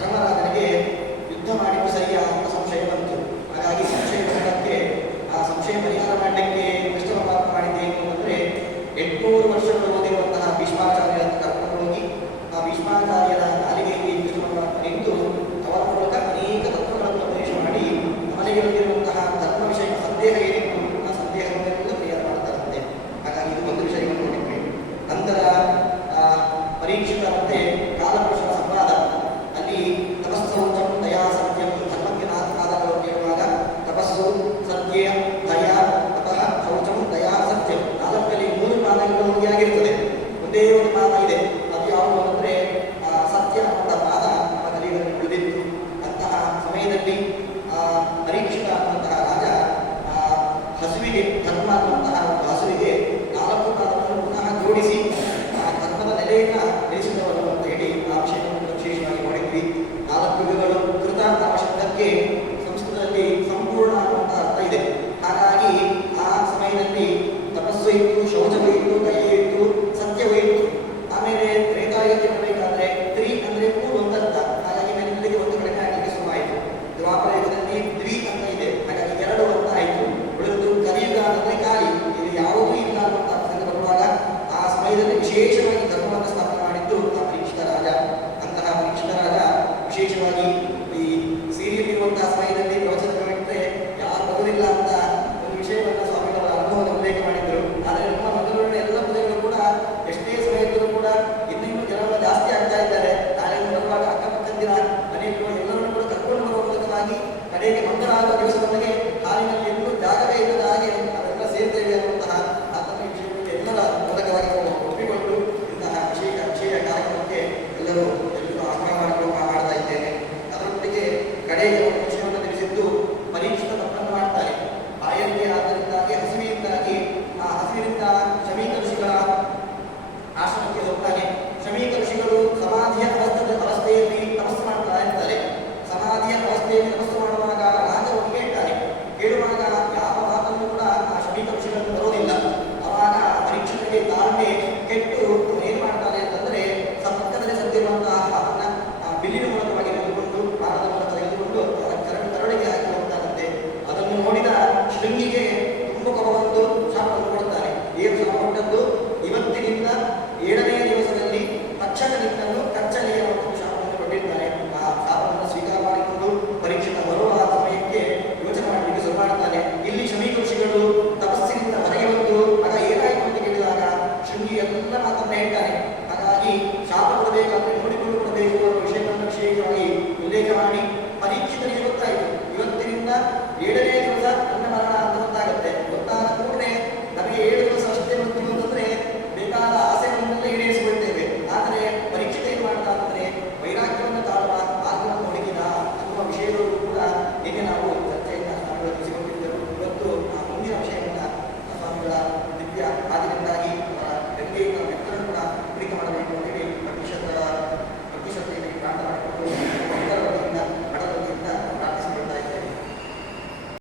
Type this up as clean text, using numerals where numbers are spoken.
ಧರ್ಮರಾಜನಿಗೆ ಯುದ್ಧ ಮಾಡಿದ್ದು ಸರಿಯಾ ಅಂತ ಸಂಶಯ ಬಂತು. ಹಾಗಾಗಿ ಸಂಶಯ ಬಂದಕ್ಕೆ ಆ ಸಂಶಯ ಪರಿಹಾರ ಮಾಡಲಿಕ್ಕೆ ಕೃಷ್ಣ ಮಾಡಿದ್ದೇನು ಅಂದರೆ 800 ವರ್ಷಗಳು ಓದಿರುವಂತಹ ಭೀಷ್ಮಾಚಾರ್ಯರನ್ನು ಕರ್ಕೊಂಡು ಹೋಗಿ ಆ ಭೀಷ್ಮಾಚಾರ್ಯರ ನಾಲಿಗೆಯಲ್ಲಿ ಕೃಷ್ಣ ನಿಂತು ಅವರ ಮೂಲಕ ಅನೇಕ ತತ್ವಗಳನ್ನು ಉಪದೇಶ ಮಾಡಿ ಅವನಿಗೆ ಬಂದಿರುವಂತಹ ಧರ್ಮ ವಿಷಯ ಸಂದೇಹ ಏನಿತ್ತು ಆ ಸಂದೇಹವನ್ನೆಲ್ಲ ಪರಿಹಾರ ಮಾಡ್ತಾರಂತೆ. ಹಾಗಾಗಿ ಇದು ಒಂದು ವಿಷಯವನ್ನು ನೋಡಿದ್ವಿ. ನಂತರ ಪರೀಕ್ಷಿತರಂತೆ ಕಾಲಪುರುಷನ ಸಂವಾದ, ಅಲ್ಲಿ ತಪಸ್ಸೌಚಂ ದಯಾ ಸತ್ಯಂ ಧರ್ಮಕ್ಕೆ ಆಧಾರಗಳು ಕೇಳುವಾಗ ತಪಸ್ಸು ಸತ್ಯ ದಯಾ ತಪಃ ಶೌಚಂ ದಯಾ ಸತ್ಯಂ ನಾಲ್ಕಲ್ಲಿ 3 ಪಾದಗಳು ಆಗಿರುತ್ತದೆ. ಒಂದೇ ಒಂದು ಪಾದ ಇದೆ, ಅದು ಯಾವುದು ಅಂದರೆ ಸತ್ಯ ಅನ್ನುವಂಥ ಪಾದ ನಮ್ಮ ಕಲಿಯುಗದಲ್ಲಿ ಉಳಿದಿತ್ತು. ಅಂತಹ ಸಮಯದಲ್ಲಿ ಪರೀಕ್ಷಿತ ಅನ್ನುವಂತಹ ರಾಜ ಹಸುವಿಗೆ ಧರ್ಮ ಅನ್ನುವಂತಹ ಹಸುವಿಗೆ 4 ಪಾದಗಳನ್ನು ಪುನಃ ಜೋಡಿಸಿ ಆ ಧರ್ಮದ ನೆಲೆಯನ್ನು ನಡೆಸಿದವರು ಅಂತ ಹೇಳಿ ಆ ವಿಷಯವನ್ನು ವಿಶೇಷವಾಗಿ ನೋಡಿದ್ವಿ. 4 ಯುಗಗಳು ಕೃತ ಅನ್ನುವ ಶಬ್ದಕ್ಕೆ ಸಂಸ್ಕೃತದಲ್ಲಿ ಸಂಪೂರ್ಣ ಅನ್ನುವಂಥ ಅರ್ಥ ಇದೆ. ಹಾಗಾಗಿ ಆ ಸಮಯದಲ್ಲಿ ತಪಸ್ಸು ಇತ್ತು, ಶೌಚವೂ ಇತ್ತು, ದಯೆ ಇತ್ತು, ಸತ್ಯವೂ ಇತ್ತು. ಆಮೇಲೆ ತ್ರೇತಾಯುಗಕ್ಕೆ ಬರಬೇಕಾದ್ರೆ ತ್ರಿ ಅಂದರೆ 3 ಅಂತ ಅರ್ಥ. ಹಾಗಾಗಿ ನನಗೆ ಒಂದು ಕಡಿಮೆ ಆಗಲಿಕ್ಕೆ ಶುರುವಾಯಿತು. ದ್ವಾಪರ ಯುಗದಲ್ಲಿ ದ್ವಿ ಅಂತ ಇದೆ, ಹಾಗಾಗಿ 2 ಅಂತ ಆಯಿತು. ಉಳಿದು ಕಲಿಯುಗ ಅಂದರೆ ಖಾಲಿ, ಇದು ಯಾವುದೂ ಇಲ್ಲ ಅನ್ನುವಂಥ ಅರ್ಥದಿಂದ ಬರುವಾಗ ಆ ಸಮಯದಲ್ಲಿ ವಿಶೇಷವಾಗಿ ಧರ್ಮವನ್ನು ಸ್ಥಾಪನೆ ಮಾಡಿದ್ದು ಆ ಪರೀಕ್ಷಿತ ರಾಜ. ಅಂತಹ ಪರೀಕ್ಷಿತ ರಾಜ ವಿಶೇಷವಾಗಿ